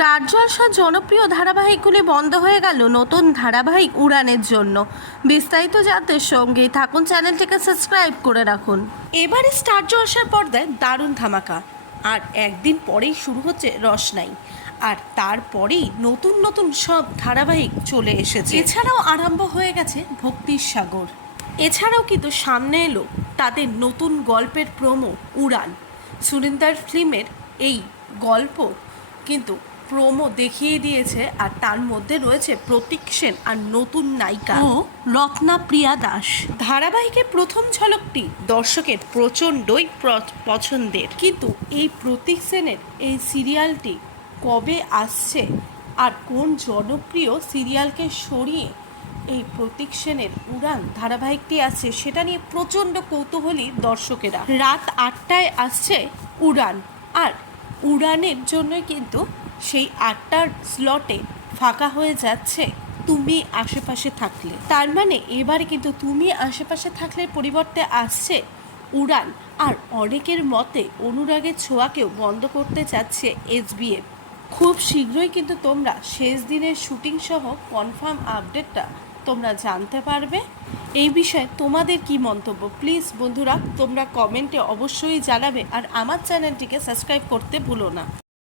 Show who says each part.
Speaker 1: Star জলসার জনপ্রিয় ধারাবাহিকগুলি বন্ধ হয়ে গেল নতুন ধারাবাহিক উড়ানের জন্য। বিস্তারিত জানতে সঙ্গে থাকুন চ্যানেলটিকে সাবস্ক্রাইব করে রাখুন। এবারে স্টার জলসার পর্দায় দারুণ ধামাকা। আর একদিন পরেই শুরু হচ্ছে রসনাই আর তারপরেই নতুন নতুন সব ধারাবাহিক চলে এসেছে। এছাড়াও আরম্ভ হয়ে গেছে ভক্তির সাগর। এছাড়াও কিন্তু সামনে এলো তাদের নতুন গল্পের প্রোমো উড়ান। সুরিন্দার ফিল্মের এই গল্প কিন্তু প্রোমো দেখিয়ে দিয়েছে আর তার মধ্যে রয়েছে প্রতীক সেন আর নতুন নায়িকা। ও রত্না প্রিয়া দাস। ধারাবাহিকের প্রথম ঝলকটি দর্শকের প্রচণ্ডই প্র- পছন্দের। কিন্তু এই প্রতীক সেনের এই সিরিয়ালটি কবে আসছে আর কোন জনপ্রিয় সিরিয়ালকে সরিয়ে এই প্রতীক সেনের উড়ান ধারাবাহিকটি আছে সেটা নিয়ে প্রচণ্ড কৌতূহলী দর্শকেরা। রাত আটটায় আসছে উড়ান। আর উড়ানের জন্য কিন্তু সেই আটটার স্লটে ফাঁকা হয়ে যাচ্ছে, তুমি আশেপাশে থাকলে। তার মানে এবারে কিন্তু তুমি আশেপাশে থাকলে পরিবর্তে আসছে উড়ান। আর অনেকের মতে অনুরাগের ছোঁয়াকেও বন্ধ করতে চাচ্ছে এসবিএফ খুব শীঘ্রই কিন্তু তোমরা শেষ দিনের শুটিং সহ কনফার্ম আপডেটটা তোমরা জানতে পারবে। এই বিষয়ে তোমাদের কি মন্তব্য? প্লিজ বন্ধুরা, তোমরা কমেন্টে অবশ্যই জানাবে। আর আমার চ্যানেলটিকে সাবস্ক্রাইব করতে ভুলো না।